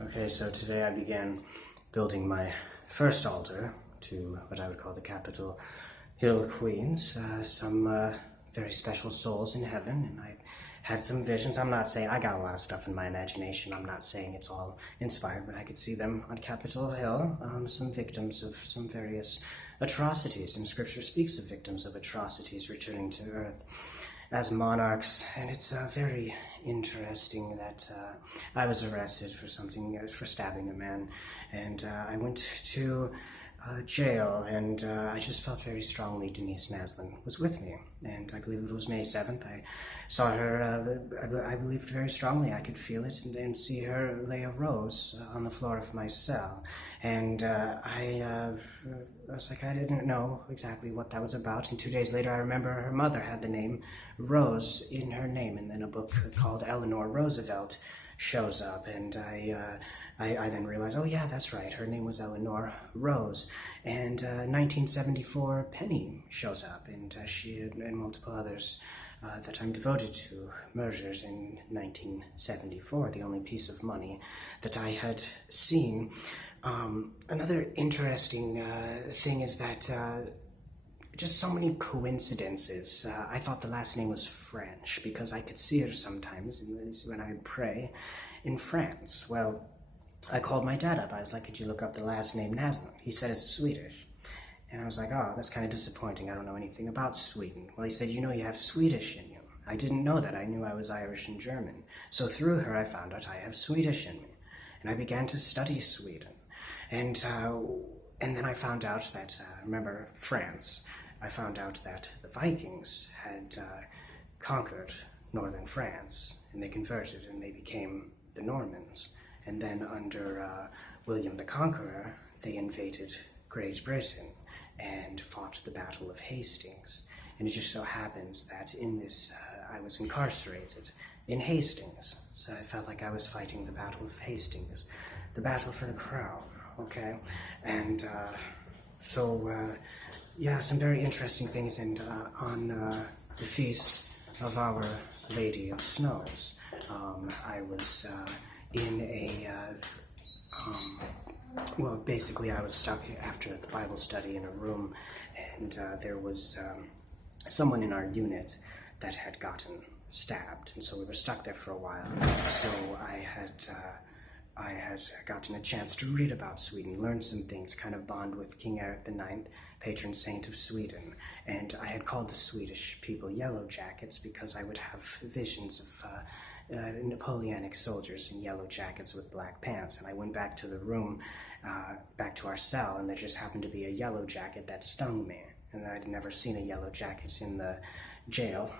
Okay, so today I began building my first altar to what I would call the Capitol Hill Queens, some very special souls in heaven, and I had some visions. I'm not saying I got a lot of stuff in my imagination. I'm not saying it's all inspired, but I could see them on Capitol Hill, some victims of some various atrocities, and Scripture speaks of victims of atrocities returning to earth as monarchs, and it's very interesting that I was arrested for something, for stabbing a man, and I went to jail, and I just felt very strongly Denise Naslin was with me, and I believe it was May 7th. I saw her, I believed very strongly. I could feel it and see her lay a rose on the floor of my cell, and I was like, I didn't know exactly what that was about, and 2 days later I remember her mother had the name Rose in her name, and then a book called Eleanor Roosevelt shows up, and I then realized, oh yeah, that's right, her name was Eleanor Rose, and 1974 Penny shows up, and she and multiple others that I'm devoted to murdered in 1974, the only piece of money that I had seen. Another interesting thing is that just so many coincidences. I thought the last name was French because I could see her sometimes when I would pray in France. Well, I called my dad up. I was like, could you look up the last name Naslin? He said it's Swedish. And I was like, oh, that's kind of disappointing. I don't know anything about Sweden. Well, he said, you know, you have Swedish in you. I didn't know that. I knew I was Irish and German. So through her, I found out I have Swedish in me. And I began to study Sweden. And then I found out that, remember, France, I found out that the Vikings had conquered northern France, and they converted, and they became the Normans. And then under William the Conqueror, they invaded Great Britain and fought the Battle of Hastings. And it just so happens that in this, I was incarcerated in Hastings. So I felt like I was fighting the Battle of Hastings, the battle for the crown, okay? And yeah, some very interesting things. And on the Feast of Our Lady of Snows, I was in a, well, basically I was stuck after the Bible study in a room, and there was someone in our unit that had gotten stabbed, and so we were stuck there for a while. So I had gotten a chance to read about Sweden, learn some things, kind of bond with King Eric IX, patron saint of Sweden. And I had called the Swedish people Yellow Jackets because I would have visions of Napoleonic soldiers in yellow jackets with black pants. And I went back to the room, back to our cell, and there just happened to be a yellow jacket that stung me. And I'd never seen a yellow jacket in the jail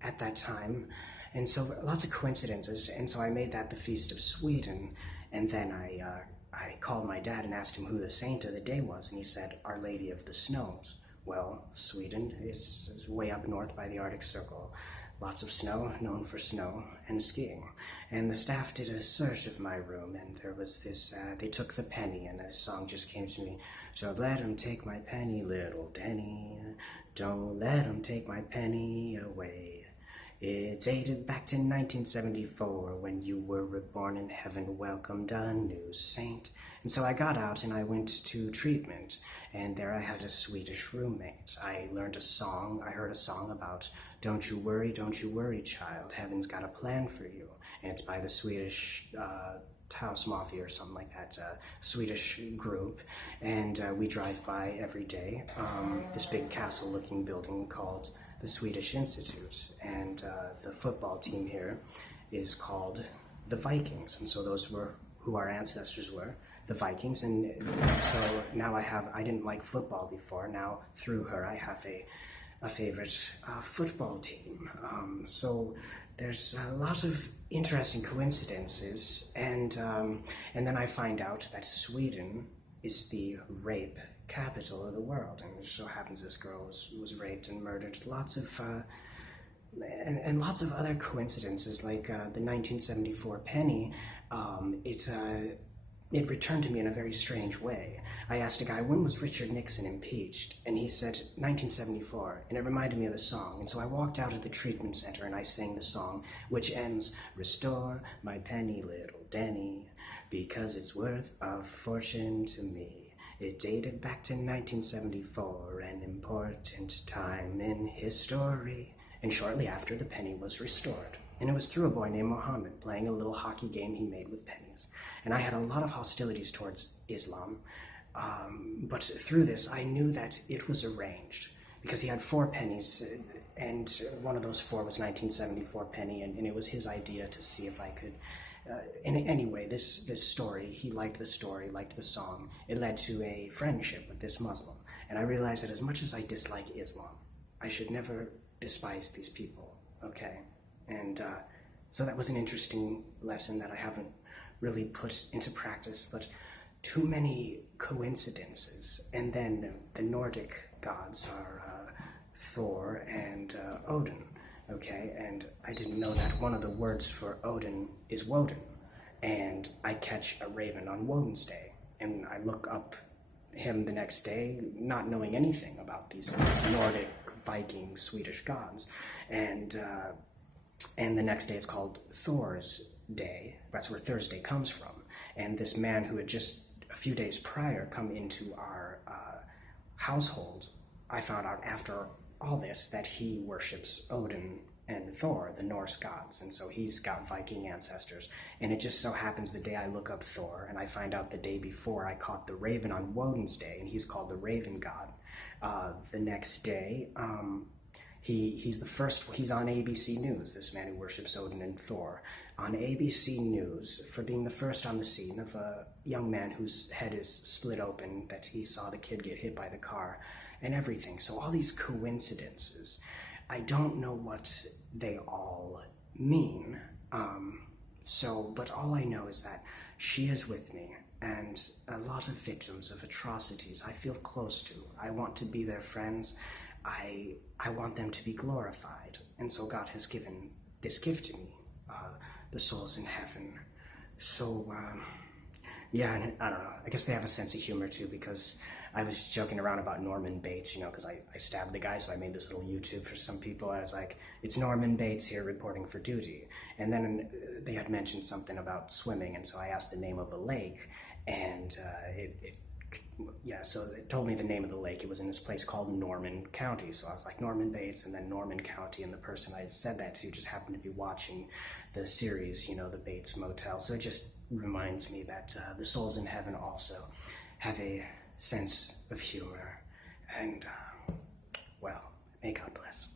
at that time. And so lots of coincidences, and so I made that the Feast of Sweden, and then I called my dad and asked him who the saint of the day was, and he said, Our Lady of the Snows. Well, Sweden is way up north by the Arctic Circle. Lots of snow, known for snow and skiing. And the staff did a search of my room, and there was this, they took the penny, and this song just came to me. So let 'em take my penny, little Denny. Don't let 'em take my penny away. It's dated back to 1974, when you were reborn in heaven, welcomed a new saint. And so I got out and I went to treatment, and there I had a Swedish roommate. I learned a song, I heard a song about don't you worry, child, heaven's got a plan for you. And it's by the Swedish House Mafia or something like that, Swedish group, and we drive by every day, this big castle-looking building called the Swedish Institute, and the football team here is called the Vikings, and so those were who our ancestors were, the Vikings. And so now I didn't like football before, now through her I have a favorite football team. So there's a lot of interesting coincidences, and then I find out that Sweden is the rape capital of the world, and it so happens this girl was raped and murdered. Lots of and lots of other coincidences, like the 1974 penny. It returned to me in a very strange way. I asked a guy, when was Richard Nixon impeached? And he said 1974, and it reminded me of the song. And so I walked out of the treatment center and I sang the song, which ends, restore my penny, little Denny, because it's worth a fortune to me. It dated back to 1974, an important time in history. And shortly after, the penny was restored. And it was through a boy named Mohammed playing a little hockey game he made with pennies. And I had a lot of hostilities towards Islam, but through this I knew that it was arranged, because he had 4 pennies, and one of those 4 was 1974 penny, and it was his idea to see if I could. Anyway, this story, he liked the story, liked the song. It led to a friendship with this Muslim, and I realized that as much as I dislike Islam, I should never despise these people, okay? And so that was an interesting lesson that I haven't really put into practice, but too many coincidences. And then the Nordic gods are Thor and Odin, okay? And I didn't know that one of the words for Odin is Woden, and I catch a raven on Woden's Day, and I look up him the next day, not knowing anything about these Nordic, Viking, Swedish gods, and the next day it's called Thor's Day. That's where Thursday comes from. And this man who had just a few days prior come into our household, I found out after all this that he worships Odin and Thor, the Norse gods, and so he's got Viking ancestors. And it just so happens the day I look up Thor, and I find out the day before I caught the raven on Woden's Day, and he's called the Raven God. The next day, he's on ABC News, this man who worships Odin and Thor, on ABC News for being the first on the scene of a young man whose head is split open, that he saw the kid get hit by the car, and everything. So all these coincidences, I don't know what they all mean, but all I know is that she is with me, and a lot of victims of atrocities I feel close to. I want to be their friends. I want them to be glorified, and so God has given this gift to me, the souls in heaven. So, yeah, and I don't know, I guess they have a sense of humor too, because I was joking around about Norman Bates, because I stabbed the guy, so I made this little YouTube for some people. I was like, it's Norman Bates here reporting for duty. And then they had mentioned something about swimming, and so I asked the name of a lake, and so it told me the name of the lake. It was in this place called Norman County. So I was like, Norman Bates, and then Norman County, and the person I said that to just happened to be watching the series, the Bates Motel. So it just reminds me that the souls in heaven also have a sense of humor. And, well, may God bless.